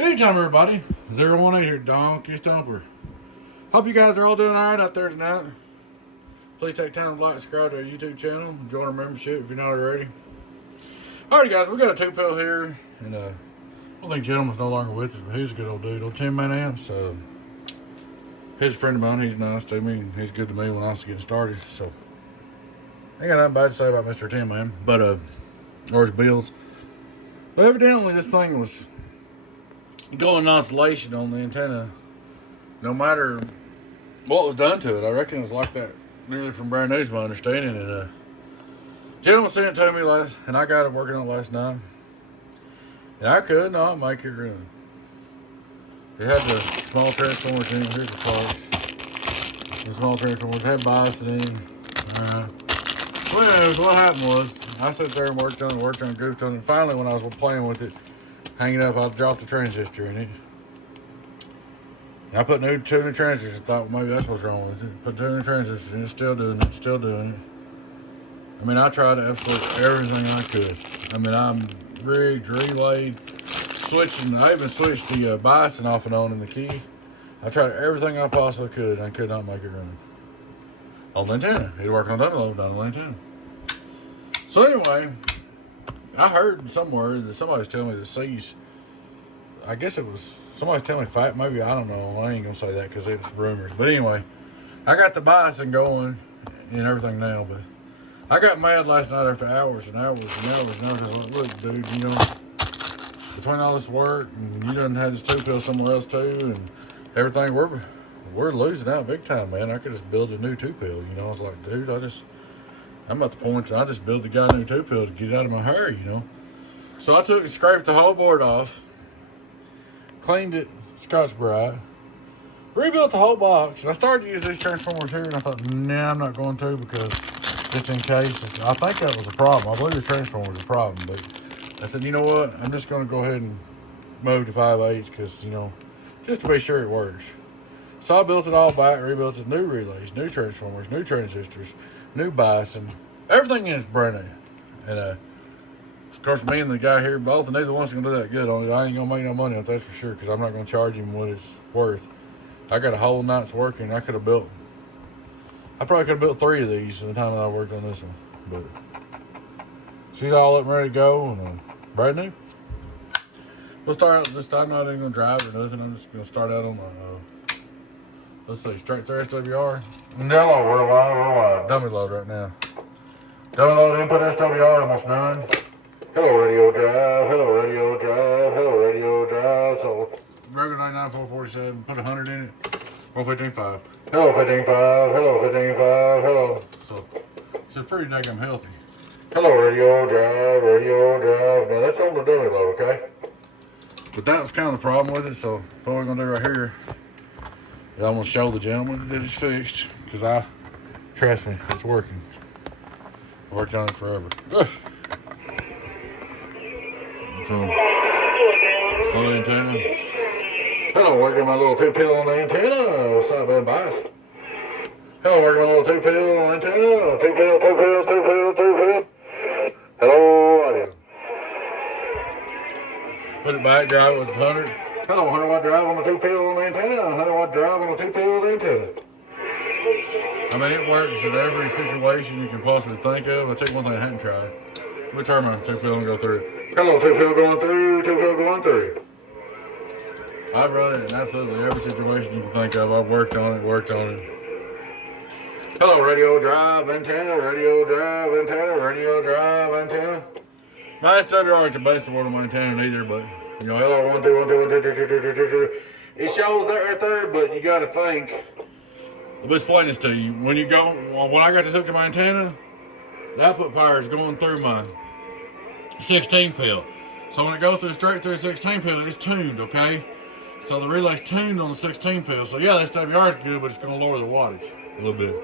Good evening, everybody. 018 here, Donkey Stomper. Hope you guys are all doing alright out there tonight. Please take time to like and subscribe to our YouTube channel. Join our membership if you're not already. Alright, guys, we got a 2-pill here. And I don't think Gentleman's no longer with us, but he's a good old dude. Old 10-man amps. He's a friend of mine. He's nice to me. And he's good to me when I was getting started. So, I ain't got nothing bad to say about Mr. 10-man. But, or his bills. But evidently, this thing was going oscillation on the antenna, no matter what was done to it. I reckon it was like that nearly from brand new, is my understanding. And gentleman sent it to me and I got it working on it last night, and I could not make it run. It had the small transformers in it. Here's the parts. The small transformers had bias in. Well, anyways, what happened was I sat there and worked on it, goofed on it. And finally, when I was playing with it, hanging up, I dropped the transistor in it. And I put two new transistors. I thought, well, maybe that's what's wrong with it. Put 2 new transistors in it, still doing it. I mean, I tried absolutely everything I could. I mean, I'm rigged, relayed, switching. I even switched the biasing off and on in the key. I tried everything I possibly could, and I could not make it run. On the antenna. It worked on dummy load on the antenna. So anyway, I heard somewhere that somebody was telling me the C's, I guess it was, somebody's telling me fight, maybe, I don't know, I ain't gonna say that because it's rumors. But anyway, I got the biasing going and everything now, but I got mad last night after hours and hours and hours, and I was just like, look, dude, you know, between all this work, and you done had this 2-pill somewhere else too, and everything, we're losing out big time, man. I could just build a new 2-pill, you know. I was like, dude, I'm at the point that I just build the guy a new 2-pill to get out of my hair, you know. So I took and scraped the whole board off, cleaned it, Scotch-Brite, rebuilt the whole box, and I started to use these transformers here, and I thought, nah, I'm not going to, because just in case, I think that was a problem. I believe the transformer was a problem, but I said, you know what, I'm just going to go ahead and move to 5/8, because, you know, just to be sure it works. So I built it all back, rebuilt it, new relays, new transformers, new transistors, new biasing, everything in it's brand new. And of course, me and the guy here both, and neither the one's gonna do that good on it. I ain't gonna make no money on it, that's for sure, because I'm not gonna charge him what it's worth. I got a whole night's working. I probably could have built 3 of these in the time that I worked on this one. But she's all up and ready to go, and brand new. We'll start out this time. I'm not even gonna drive or nothing. I'm just gonna start out on my let's see, straight through SWR. No, worldwide, dummy load right now. Dummy load input SWR almost done. Hello radio drive, hello radio drive, hello radio drive. So regular 99.447, put 100 in it. 115.5. Hello 15.5, hello 15.5, hello. So it's pretty daggum healthy. Hello radio drive. Now that's on the dummy load, okay? But that was kind of the problem with it, so what we're gonna do right here, I'm going to show the gentleman that it's fixed, because trust me, it's working. I've worked on it forever. So, on the antenna. Hello, working my little 2-pill on the antenna. What's up, man, bias? Hello, working my little 2-pill on the antenna. 2-pill. Hello, audio. Put it back, drive it with 100. Hello, 100 watt drive on the 2-pill on the antenna, 100 watt drive on the 2-pill on the antenna. I mean, it works in every situation you can possibly think of. I tell you one thing I hadn't tried. Let me turn my 2-pill and go through it. Hello, 2-pill going through, 2-pill going through. I've run it in absolutely every situation you can think of. I've worked on it. Hello, radio drive, antenna, radio drive, antenna, radio drive, antenna. My SWR ain't the best of on my antenna either, but you know, hello, 1, 2, 1, 2, 1, 2, 2, 2, 2, 2, 2, 2. It shows that right there, but you gotta think. Let me explain this to you. When I got this hooked to my antenna, the output power is going through my 16-pill. So when it goes straight through 16-pill, it's tuned, okay? So the relay's tuned on the 16-pill. So yeah, the SWR is good, but it's gonna lower the wattage a little bit.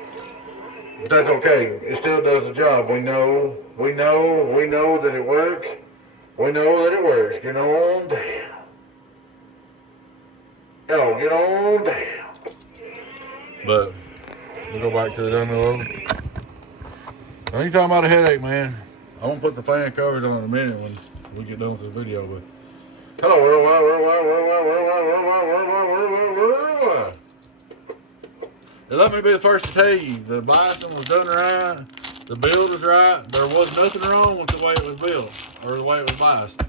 But that's okay. It still does the job. We know that it works. We know that it works. Get on down. Oh, get on down. But we'll go back to the dummy load. Now you talking about a headache, man. I'm gonna put the fan covers on in a minute when we get done with the video, but Hello, worldwide. And let me be the first to tell you, the bison was done right, the build was right. There was nothing wrong with the way it was built or the way it was biased.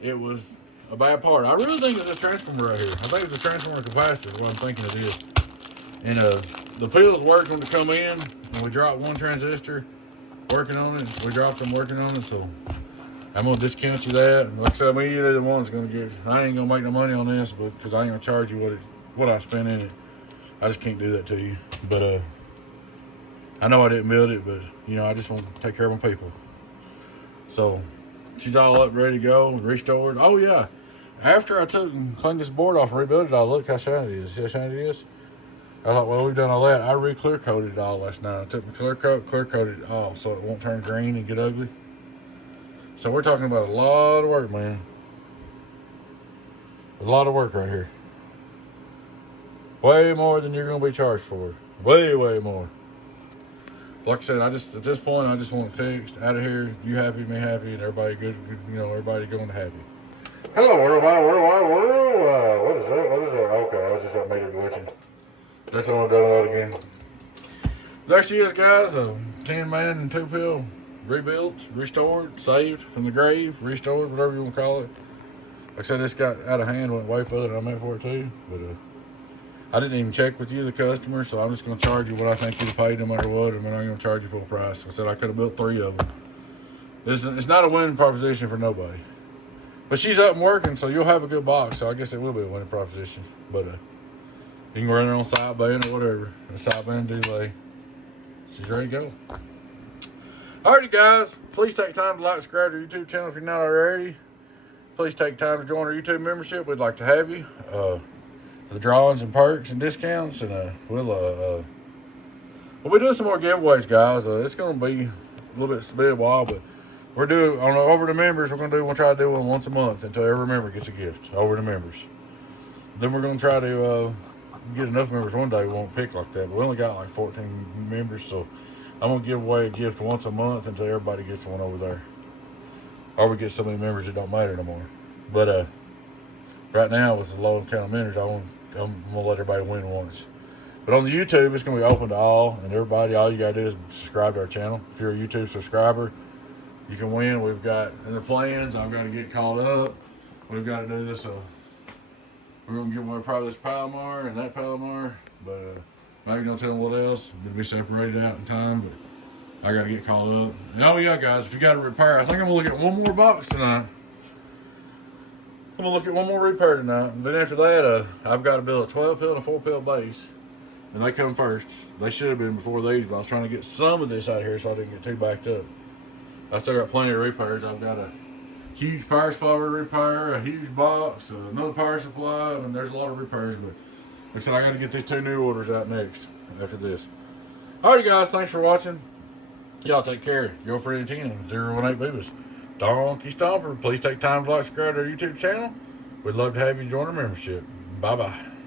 It was a bad part. I really think it's a transformer right here. I think it's a transformer capacitor is what I'm thinking it is. And the pills worked when they come in, and we dropped one transistor working on it. We dropped them working on it, so I'm gonna discount you that. Like I said, me either the one's gonna get. I ain't gonna make no money on this, but because I ain't gonna charge you what I spent in it. I just can't do that to you. But I know I didn't build it, but I just want to take care of my people. So she's all up, ready to go, restored. Oh yeah. After I took and cleaned this board off and rebuilt it, look how shiny it is. See how shiny it is? I thought, well, we've done all that. I re-clear coated it all last night. I took my clear coated it all so it won't turn green and get ugly. So we're talking about a lot of work, man. A lot of work right here. Way more than you're going to be charged for. Way, way more. Like I said, at this point, I just want it fixed. Out of here, you happy, me happy, and everybody good, everybody going happy. Hello, worldwide. What is that? Okay, I was just made it glitching. That's what I'm doing again. There she is, guys. A 10-man and 2-pill rebuilt, restored, saved from the grave, restored, whatever you want to call it. Like I said, this got out of hand, went way further than I meant for it to. But I didn't even check with you, the customer, so I'm just going to charge you what I think you'll pay no matter what. I'm not going to charge you full price. I said I could have built 3 of them. It's not a winning proposition for nobody. But she's up and working, so you'll have a good box, so I guess it will be a winning proposition. But you can run her on side band or whatever. A side band delay. She's ready to go. Alrighty, guys. Please take time to like and subscribe to our YouTube channel if you're not already. Please take time to join our YouTube membership. We'd like to have you. The drawings and perks and discounts, and we'll be doing some more giveaways, guys. It's going to be a little bit a while, but we're doing over the members. We'll try to do one once a month until every member gets a gift over the members. Then we're going to try to get enough members one day. We won't pick like that, but we only got like 14 members, so I'm going to give away a gift once a month until everybody gets one over there, or we get so many members it don't matter no more. But right now, with the low count of members, I'm going to let everybody win once. But on the YouTube, it's going to be open to all and everybody. All you got to do is subscribe to our channel. If you're a YouTube subscriber, you can win. We've got in the plans, I've got to get caught up. We've got to do this. We're going to give away probably this Palomar and that Palomar. But maybe don't tell them what else. It'll be separated out in time. But I got to get caught up. And oh, yeah, guys, if you got a repair, I think I'm going to look at one more box tonight. I'm going to look at one more repair tonight. And then after that, I've got to build a 12-pill and a 4-pill base. And they come first. They should have been before these, but I was trying to get some of this out of here so I didn't get too backed up. I still got plenty of repairs. I've got a huge power supply repair, a huge box, another power supply, and there's a lot of repairs. But like I said, I got to get these 2 new orders out next after this. Alrighty, guys. Thanks for watching. Y'all take care. Your friend 10, 018 Boobas. Donkey Stomper. Please take time to like, subscribe to our YouTube channel. We'd love to have you join our membership. Bye-bye.